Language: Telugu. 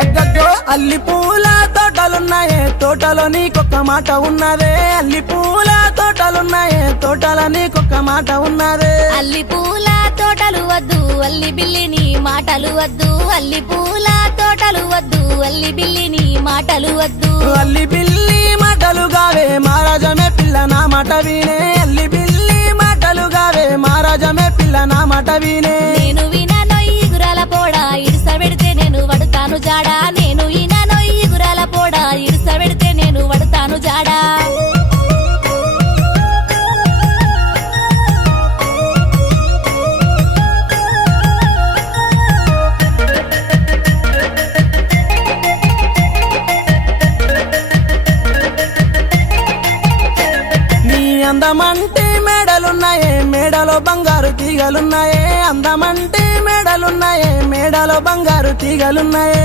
అగ్గో అల్లి పూల తోటలున్నాయే తోటలో నీకొక్క మాట ఉన్నదే అల్లి పూల తోటలున్నాయే తోటలో నీకొక్క మాట ఉన్నదే అల్లి పూల తోటలు వద్దు అల్లి బిల్లి నీ మాటలు వద్దు అల్లి పూల తోటలు వద్దు అల్లి బిల్లి నీ మాటలు వద్దు అల్లి బిల్లి మాటలు గావే మహారాజమే పిల్ల నా మాట వినే అల్లి బిల్లి మాటలు గావే మహారాజమే పిల్ల నా మాట వినే నేను వినను ఈ గురాల పోడా ఇడుస పెడితే నేను వడతాను జాడా నేను వినను ఈ గురాల పోడా ఇడుస పెడితే నేను వడతాను జాడా అందమంటే మేడలున్నాయే మేడలో బంగారు తీగలున్నాయే అందమంటే మేడలున్నాయే మేడలో బంగారు తీగలున్నాయే